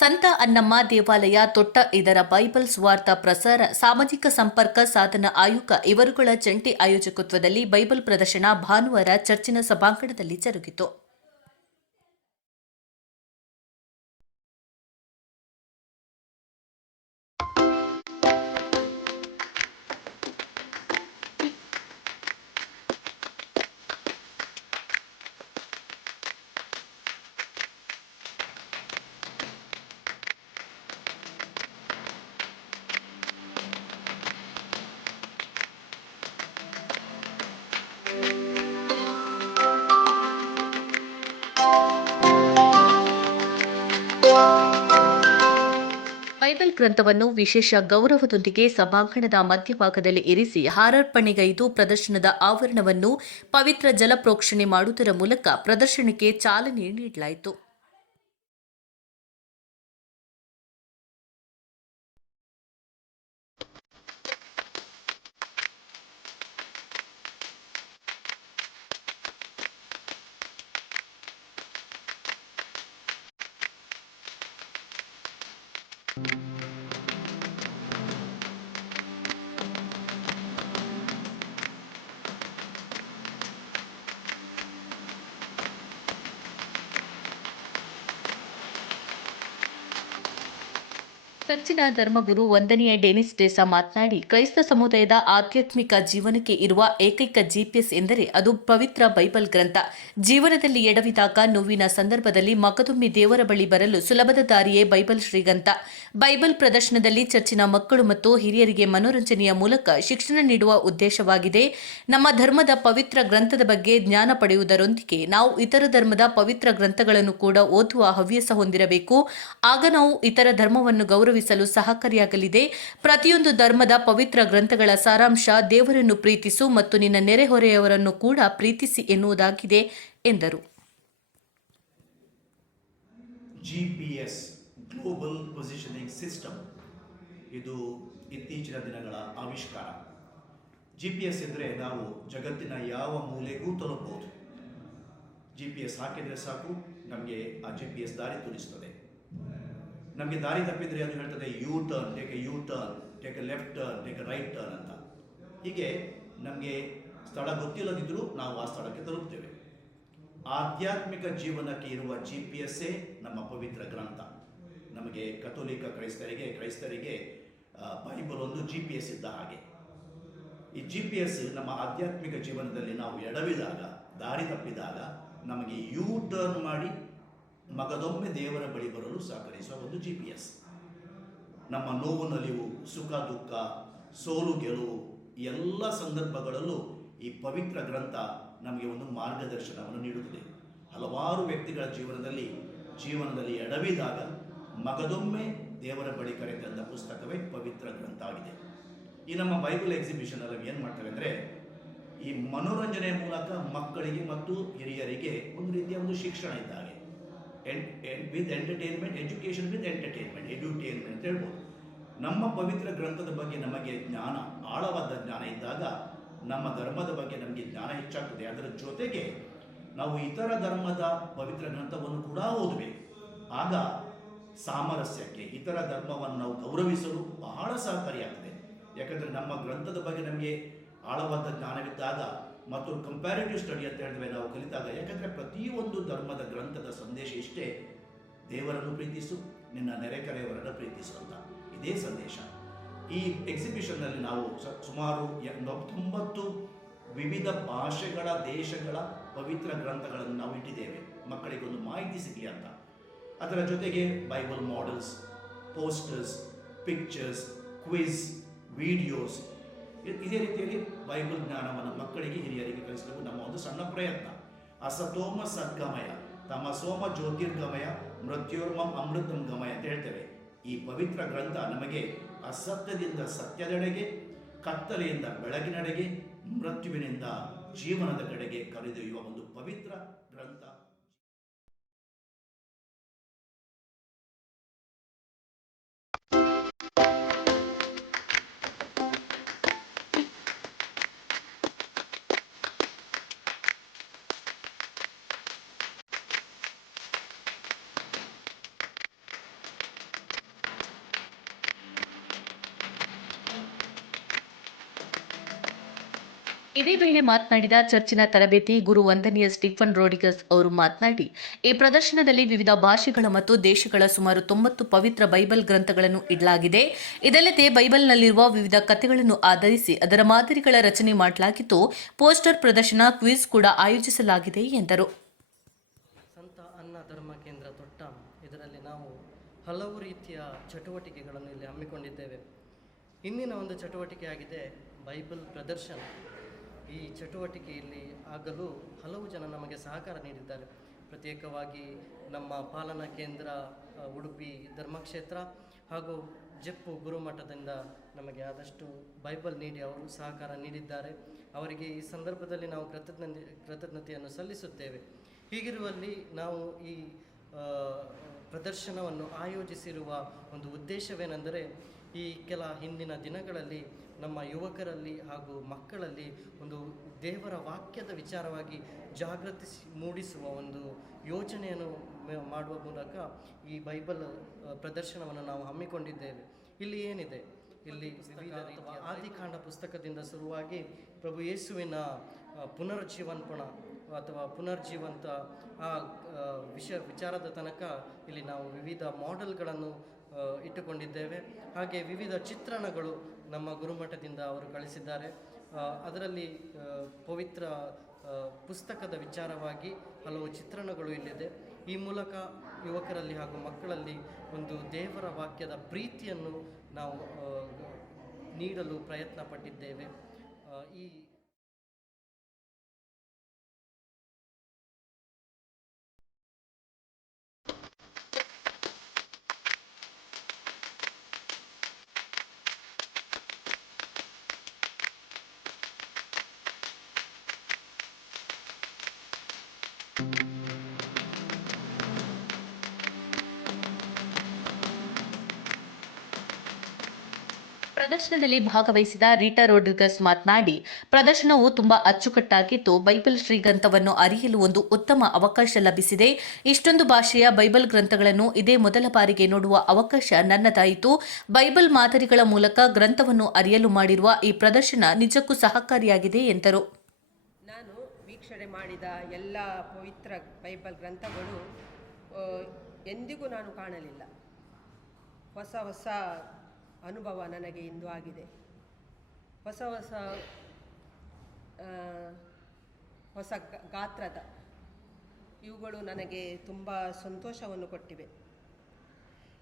ಸಂತ ಅನ್ನಮ್ಮ ದೇವಾಲಯ ತೊಟ್ಟ ಇದರ ಬೈಬಲ್ ಸ್ವಾರ್ಥ ಪ್ರಸಾರ, ಸಾಮಾಜಿಕ ಸಂಪರ್ಕ ಸಾಧನ ಆಯೋಗ ಇವರುಗಳ ಜಂಟಿ ಆಯೋಜಕತ್ವದಲ್ಲಿ ಬೈಬಲ್ ಪ್ರದರ್ಶನ ಭಾನುವಾರ ಚರ್ಚಿನ ಸಭಾಂಗಣದಲ್ಲಿ ಜರುಗಿತು. ಗ್ರಂಥವನ್ನು ವಿಶೇಷ ಗೌರವದೊಂದಿಗೆ ಸಭಾಂಗಣದ ಮಧ್ಯಭಾಗದಲ್ಲಿ ಇರಿಸಿ ಹಾರಾರ್ಪಣೆಗೈದು ಪ್ರದರ್ಶನದ ಆವರಣವನ್ನು ಪವಿತ್ರ ಜಲಪ್ರೋಕ್ಷಣೆ ಮಾಡುವುದರ ಮೂಲಕ ಪ್ರದರ್ಶನಕ್ಕೆ ಚಾಲನೆ ನೀಡಲಾಯಿತು. ಚರ್ಚಿನ ಧರ್ಮಗುರು ವಂದನೆಯ ಡೆನಿಸ್ ಡೇಸಾ ಮಾತನಾಡಿ, ಕ್ರೈಸ್ತ ಸಮುದಾಯದ ಆಧ್ಯಾತ್ಮಿಕ ಜೀವನಕ್ಕೆ ಇರುವ ಏಕೈಕ ಜಿಪಿಎಸ್ ಎಂದರೆ ಅದು ಪವಿತ್ರ ಬೈಬಲ್ ಗ್ರಂಥ. ಜೀವನದಲ್ಲಿ ಎಡವಿದಾಗ ನೋವಿನ ಸಂದರ್ಭದಲ್ಲಿ ಮಕದುಮ್ಮಿ ದೇವರ ಬಳಿ ಬರಲು ಸುಲಭದ ದಾರಿಯೇ ಬೈಬಲ್ ಶ್ರೀಗಂಥ ಬೈಬಲ್ ಪ್ರದರ್ಶನದಲ್ಲಿ ಚರ್ಚಿನ ಮಕ್ಕಳು ಮತ್ತು ಹಿರಿಯರಿಗೆ ಮನೋರಂಜನೆಯ ಮೂಲಕ ಶಿಕ್ಷಣ ನೀಡುವ ಉದ್ದೇಶವಾಗಿದೆ. ನಮ್ಮ ಧರ್ಮದ ಪವಿತ್ರ ಗ್ರಂಥದ ಬಗ್ಗೆ ಜ್ಞಾನ ಪಡೆಯುವುದರೊಂದಿಗೆ ನಾವು ಇತರ ಧರ್ಮದ ಪವಿತ್ರ ಗ್ರಂಥಗಳನ್ನು ಕೂಡ ಓದುವ ಹವ್ಯಾಸ ಹೊಂದಿರಬೇಕು. ಆಗ ನಾವು ಇತರ ಧರ್ಮವನ್ನು ಗೌರವಿಸಲು ಸಹಕಾರಿಯಾಗಲಿದೆ. ಪ್ರತಿಯೊಂದು ಧರ್ಮದ ಪವಿತ್ರ ಗ್ರಂಥಗಳ ಸಾರಾಂಶ ದೇವರನ್ನು ಪ್ರೀತಿಸು ಮತ್ತು ನಿನ್ನ ನೆರೆಹೊರೆಯವರನ್ನು ಕೂಡ ಪ್ರೀತಿಸಿ ಎನ್ನುವುದಾಗಿದೆ, ಎಂದರು. GPS global positioning system. ಇದು ಇತ್ತೀಚಿನ ದಿನಗಳ ಆವಿಷ್ಕಾರ. ಜಿಪಿಎಸ್ ಎಂದರೆ ನಾವು ಜಗತ್ತಿನ ಯಾವ ಮೂಲೆಗೂ ತಲುಪಬಹುದು. ಜಿಪಿಎಸ್ ಹಾಕಿದರೆ ಸಾಕು, ನಮಗೆ ಆ ಜಿ ಪಿ ಎಸ್ ದಾರಿ ತೋರಿಸ್ತದೆ. ನಮಗೆ ದಾರಿ ತಪ್ಪಿದರೆ ಅದು ಹೇಳ್ತದೆ? U turn take a U turn take a left turn take a right turn ಅಂತ. ಹೀಗೆ ನಮಗೆ ಸ್ಥಳ ಗೊತ್ತಿಲ್ಲದಿದ್ದರೂ ನಾವು ಆ ಸ್ಥಳಕ್ಕೆ ತಲುಪ್ತೇವೆ. ಆಧ್ಯಾತ್ಮಿಕ ಜೀವನಕ್ಕೆ ಇರುವ ಜಿ ಪಿ ಎಸ್ಸೇ ನಮ್ಮ ಪವಿತ್ರ ಗ್ರಂಥ. ನಮಗೆ ಕಥೋಲಿಕ ಕ್ರೈಸ್ತರಿಗೆ ಕ್ರೈಸ್ತರಿಗೆ ಬೈಬಲ್ ಒಂದು ಜಿ ಪಿ ಎಸ್ ಇದ್ದ ಹಾಗೆ. ಈ ಜಿ ಪಿ ಎಸ್ ನಮ್ಮ ಆಧ್ಯಾತ್ಮಿಕ ಜೀವನದಲ್ಲಿ ನಾವು ಎಡವಿದಾಗ, ದಾರಿ ತಪ್ಪಿದಾಗ ನಮಗೆ ಯೂ ಟರ್ನ್ ಮಾಡಿ ಮಗದೊಮ್ಮೆ ದೇವರ ಬಳಿ ಬರಲು ಸಹಕರಿಸುವ ಒಂದು ಜಿ ಪಿ ಎಸ್ ನಮ್ಮ ನೋವು, ನಲಿವು, ಸುಖ, ದುಃಖ, ಸೋಲು, ಗೆಲುವು ಎಲ್ಲ ಸಂದರ್ಭಗಳಲ್ಲೂ ಈ ಪವಿತ್ರ ಗ್ರಂಥ ನಮಗೆ ಒಂದು ಮಾರ್ಗದರ್ಶನವನ್ನು ನೀಡುತ್ತದೆ. ಹಲವಾರು ವ್ಯಕ್ತಿಗಳ ಜೀವನದಲ್ಲಿ ಜೀವನದಲ್ಲಿ ಎಡವಿದಾಗ ಮಗದೊಮ್ಮೆ ದೇವರ ಬಳಿ ಕರೆತಂದ ಪುಸ್ತಕವೇ ಪವಿತ್ರ ಗ್ರಂಥ ಆಗಿದೆ. ಈ ನಮ್ಮ ಬೈಬಲ್ ಎಕ್ಸಿಬಿಷನ್ ಅಲ್ಲಿ ಏನು ಮಾಡ್ತೇವೆ ಅಂದರೆ, ಈ ಮನೋರಂಜನೆಯ ಮೂಲಕ ಮಕ್ಕಳಿಗೆ ಮತ್ತು ಹಿರಿಯರಿಗೆ ಒಂದು ರೀತಿಯ ಒಂದು ಶಿಕ್ಷಣ ಇದ್ದಾಗೆ with entertainment education with entertainment edutainment ಅಂತ ಹೇಳ್ಬೋದು. ನಮ್ಮ ಪವಿತ್ರ ಗ್ರಂಥದ ಬಗ್ಗೆ ನಮಗೆ ಜ್ಞಾನ, ಆಳವಾದ ಜ್ಞಾನ ಇದ್ದಾಗ ನಮ್ಮ ಧರ್ಮದ ಬಗ್ಗೆ ನಮಗೆ ಜ್ಞಾನ ಹೆಚ್ಚಾಗ್ತದೆ. ಅದರ ಜೊತೆಗೆ ನಾವು ಇತರ ಧರ್ಮದ ಪವಿತ್ರ ಗ್ರಂಥವನ್ನು ಕೂಡ ಓದಬೇಕು. ಆಗ ಸಾಮರಸ್ಯಕ್ಕೆ, ಇತರ ಧರ್ಮವನ್ನು ನಾವು ಗೌರವಿಸಲು ಬಹಳ ಸಹಕಾರಿಯಾಗ್ತದೆ. ಯಾಕಂದರೆ ನಮ್ಮ ಗ್ರಂಥದ ಬಗ್ಗೆ ನಮಗೆ ಆಳವಾದ ಜ್ಞಾನವಿದ್ದಾಗ ಮತ್ತು ಕಂಪ್ಯಾರಿಟಿವ್ ಸ್ಟಡಿ ಅಂತ ಹೇಳಿದ್ರೆ ನಾವು ಕಲಿತಾಗ, ಯಾಕಂದರೆ ಪ್ರತಿಯೊಂದು ಧರ್ಮದ ಗ್ರಂಥದ ಸಂದೇಶ ಇಷ್ಟೇ. ದೇವರನ್ನು ಪ್ರೀತಿಸು, ನಿನ್ನ ನೆರೆಕರೆಯವರನ್ನು ಪ್ರೀತಿಸು ಅಂತ. ಇದೇ ಸಂದೇಶ. ಈ ಎಕ್ಸಿಬಿಷನ್ನಲ್ಲಿ ನಾವು ಸುಮಾರು ಎಂಬತ್ತೊಂಬತ್ತು ತೊಂಬತ್ತು ವಿವಿಧ ಭಾಷೆಗಳ, ದೇಶಗಳ ಪವಿತ್ರ ಗ್ರಂಥಗಳನ್ನು ನಾವು ಇಟ್ಟಿದ್ದೇವೆ. ಮಕ್ಕಳಿಗೊಂದು ಮಾಹಿತಿ ಸಿಗಲಿ ಅಂತ. ಅದರ ಜೊತೆಗೆ Bible models posters pictures quiz videos ಇದೇ ರೀತಿಯಲ್ಲಿ ಬೈಬಲ್ ಜ್ಞಾನವನ್ನು ಮಕ್ಕಳಿಗೆ, ಹಿರಿಯರಿಗೆ ಕಲಿಸಬೇಕು ನಮ್ಮ ಒಂದು ಸಣ್ಣ ಪ್ರಯತ್ನ. ಅಸತೋಮ ಸದ್ಗಮಯ, ತಮಸೋಮ ಜ್ಯೋತಿರ್ಗಮಯ, ಮೃತ್ಯೋರ್ಮಂ ಅಮೃತಂ ಗಮಯ ಅಂತ ಹೇಳ್ತೇವೆ. ಈ ಪವಿತ್ರ ಗ್ರಂಥ ನಮಗೆ ಅಸತ್ಯದಿಂದ ಸತ್ಯದೆಡೆಗೆ, ಕತ್ತಲೆಯಿಂದ ಬೆಳಗಿನೆಡೆಗೆ ಮೃತ್ಯುವಿನಿಂದ ಜೀವನದ ಕಡೆಗೆ ಕರೆದೊಯ್ಯುವ ಒಂದು ಪವಿತ್ರ ಗ್ರಂಥ. ಇದೇ ವೇಳೆ ಮಾತನಾಡಿದ ಚರ್ಚಿನ ತರಬೇತಿ ಗುರು ವಂದನೀಯ ಸ್ಟೀಫನ್ ರೋಡಿಗಸ್ ಅವರು ಮಾತನಾಡಿ, ಈ ಪ್ರದರ್ಶನದಲ್ಲಿ ವಿವಿಧ ಭಾಷೆಗಳ ಮತ್ತು ದೇಶಗಳ ಸುಮಾರು ತೊಂಬತ್ತು ಪವಿತ್ರ ಬೈಬಲ್ ಗ್ರಂಥಗಳನ್ನು ಇಡಲಾಗಿದೆ. ಇದಲ್ಲದೆ ಬೈಬಲ್ನಲ್ಲಿರುವ ವಿವಿಧ ಕಥೆಗಳನ್ನು ಆಧರಿಸಿ ಅದರ ಮಾದರಿಗಳ ರಚನೆ ಮಾಡಲಾಗಿದ್ದು ಪೋಸ್ಟರ್ ಪ್ರದರ್ಶನ, ಕ್ವಿಜ್ ಕೂಡ ಆಯೋಜಿಸಲಾಗಿದೆ ಎಂದರು. ಸಂತ ಅನ್ನ ಧರ್ಮ ಕೇಂದ್ರ ತೊಟ್ಟ, ಇದರಲ್ಲಿ ನಾವು ಹಲವು ರೀತಿಯ ಚಟುವಟಿಕೆಗಳನ್ನು ಇಲ್ಲಿ ಹಮ್ಮಿಕೊಂಡಿದ್ದೇವೆ. ಇಂದಿನ ಒಂದು ಚಟುವಟಿಕೆ ಆಗಿದೆ ಬೈಬಲ್ ಪ್ರದರ್ಶನ. ಈ ಚಟುವಟಿಕೆಯಲ್ಲಿ ಆಗಲು ಹಲವು ಜನ ನಮಗೆ ಸಹಕಾರ ನೀಡಿದ್ದಾರೆ. ಪ್ರತ್ಯೇಕವಾಗಿ ನಮ್ಮ ಪಾಲನಾ ಕೇಂದ್ರ ಉಡುಪಿ ಧರ್ಮಕ್ಷೇತ್ರ ಹಾಗೂ ಜಪ್ಪು ಗುರುಮಠದಿಂದ ನಮಗೆ ಆದಷ್ಟು ಬೈಬಲ್ ನೀಡಿ ಅವರು ಸಹಕಾರ ನೀಡಿದ್ದಾರೆ. ಅವರಿಗೆ ಈ ಸಂದರ್ಭದಲ್ಲಿ ನಾವು ಕೃತಜ್ಞ ಕೃತಜ್ಞತೆಯನ್ನು ಸಲ್ಲಿಸುತ್ತೇವೆ. ಹೀಗಿರುವಲ್ಲಿ ನಾವು ಈ ಪ್ರದರ್ಶನವನ್ನು ಆಯೋಜಿಸಿರುವ ಒಂದು ಉದ್ದೇಶವೇನೆಂದರೆ ಈ ಕೆಲ ಹಿಂದಿನ ದಿನಗಳಲ್ಲಿ ನಮ್ಮ ಯುವಕರಲ್ಲಿ ಹಾಗೂ ಮಕ್ಕಳಲ್ಲಿ ಒಂದು ದೇವರ ವಾಕ್ಯದ ವಿಚಾರವಾಗಿ ಜಾಗೃತಿ ಮೂಡಿಸುವ ಒಂದು ಯೋಜನೆಯನ್ನು ಮಾಡುವ ಮೂಲಕ ಈ ಬೈಬಲ್ ಪ್ರದರ್ಶನವನ್ನು ನಾವು ಹಮ್ಮಿಕೊಂಡಿದ್ದೇವೆ. ಇಲ್ಲಿ ಏನಿದೆ? ಇಲ್ಲಿ ಆದಿಕಾಂಡ ಪುಸ್ತಕದಿಂದ ಶುರುವಾಗಿ ಪ್ರಭು ಯೇಸುವಿನ ಪುನರ್ಜೀವನ್ಪಣ ಪುನರುಜ್ಜೀವನ್ಪಣ ಅಥವಾ ಪುನರ್ಜೀವಂತ ಆ ವಿಷಯ ವಿಚಾರದ ತನಕ ಇಲ್ಲಿ ನಾವು ವಿವಿಧ ಮಾಡೆಲ್ಗಳನ್ನು ಇಟ್ಟುಕೊಂಡಿದ್ದೇವೆ. ಹಾಗೆ ವಿವಿಧ ಚಿತ್ರಣಗಳು ನಮ್ಮ ಗುರುಮಠದಿಂದ ಅವರು ಕಳಿಸಿದ್ದಾರೆ. ಅದರಲ್ಲಿ ಪವಿತ್ರ ಪುಸ್ತಕದ ವಿಚಾರವಾಗಿ ಹಲವು ಚಿತ್ರಣಗಳು ಇಲ್ಲಿದೆ. ಈ ಮೂಲಕ ಯುವಕರಲ್ಲಿ ಹಾಗೂ ಮಕ್ಕಳಲ್ಲಿ ಒಂದು ದೇವರ ವಾಕ್ಯದ ಪ್ರೀತಿಯನ್ನು ನಾವು ನೀಡಲು ಪ್ರಯತ್ನ ಪಟ್ಟಿದ್ದೇವೆ ಈ ಪ್ರದರ್ಶನದಲ್ಲಿ ಭಾಗವಹಿಸಿದ ರೀಟಾ ರೋಡ್ರಿಗಸ್ ಮಾತನಾಡಿ, ಪ್ರದರ್ಶನವು ತುಂಬಾ ಅಚ್ಚುಕಟ್ಟಾಗಿತ್ತು. ಬೈಬಲ್ ಶ್ರೀಗ್ರಂಥವನ್ನು ಅರಿಯಲು ಒಂದು ಉತ್ತಮ ಅವಕಾಶ ಲಭಿಸಿದೆ. ಇಷ್ಟೊಂದು ಭಾಷೆಯ ಬೈಬಲ್ ಗ್ರಂಥಗಳನ್ನು ಇದೇ ಮೊದಲ ಬಾರಿಗೆ ನೋಡುವ ಅವಕಾಶ ನನ್ನದಾಯಿತು. ಬೈಬಲ್ ಮಾದರಿಗಳ ಮೂಲಕ ಗ್ರಂಥವನ್ನು ಅರಿಯಲು ಮಾಡಿರುವ ಈ ಪ್ರದರ್ಶನ ನಿಜಕ್ಕೂ ಸಹಕಾರಿಯಾಗಿದೆ, ಎಂದರು. ನಾನು ವೀಕ್ಷಣೆ ಮಾಡಿದ ಎಲ್ಲ ಪವಿತ್ರ ಬೈಬಲ್ ಗ್ರಂಥಗಳು ಎಂದಿಗೂ ನಾನು ಕಾಣಲಿಲ್ಲ. ಹೊಸ ಹೊಸ ಅನುಭವ ನನಗೆ ಇಂದು ಆಗಿದೆ. ಹೊಸ ಹೊಸ ಹೊಸ ಗಾತ್ರದ ಇವುಗಳು ನನಗೆ ತುಂಬ ಸಂತೋಷವನ್ನು ಕೊಟ್ಟಿವೆ.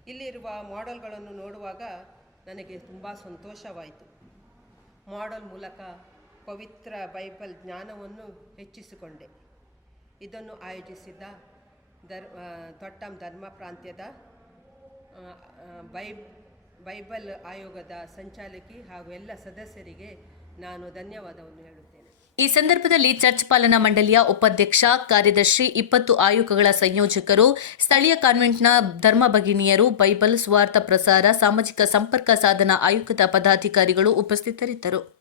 ಇಲ್ಲಿರುವ ಮಾಡೆಲ್ಗಳನ್ನು ನೋಡುವಾಗ ನನಗೆ ತುಂಬ ಸಂತೋಷವಾಯಿತು. ಮಾಡೆಲ್ ಮೂಲಕ ಪವಿತ್ರ ಬೈಬಲ್ ಜ್ಞಾನವನ್ನು ಹೆಚ್ಚಿಸಿಕೊಂಡೆ. ಇದನ್ನು ಆಯೋಜಿಸಿದ್ದ ದರ್ ತೊಟ್ಟಂ ಧರ್ಮ ಪ್ರಾಂತ್ಯದ ಆ, ಆ, ಬೈ ಬೈಬಲ್ ಆಯೋಗದ ಸಂಚಾಲಕಿ ಹಾಗೂ ಎಲ್ಲ ಸದಸ್ಯರಿಗೆ ನಾನು ಧನ್ಯವಾದವನ್ನು ಹೇಳುತ್ತೇನೆ. ಈ ಸಂದರ್ಭದಲ್ಲಿ ಚರ್ಚ್ ಪಾಲನಾ ಮಂಡಳಿಯ ಉಪಾಧ್ಯಕ್ಷ, ಕಾರ್ಯದರ್ಶಿ, ಇಪ್ಪತ್ತು ಆಯೋಗಗಳ ಸಂಯೋಜಕರು, ಸ್ಥಳೀಯ ಕಾನ್ವೆಂಟ್ನ ಧರ್ಮ ಭಗಿನಿಯರು, ಬೈಬಲ್ ಸ್ವಾರ್ಥ ಪ್ರಸಾರ, ಸಾಮಾಜಿಕ ಸಂಪರ್ಕ ಸಾಧನ ಆಯೋಗದ ಪದಾಧಿಕಾರಿಗಳು ಉಪಸ್ಥಿತರಿದ್ದರು.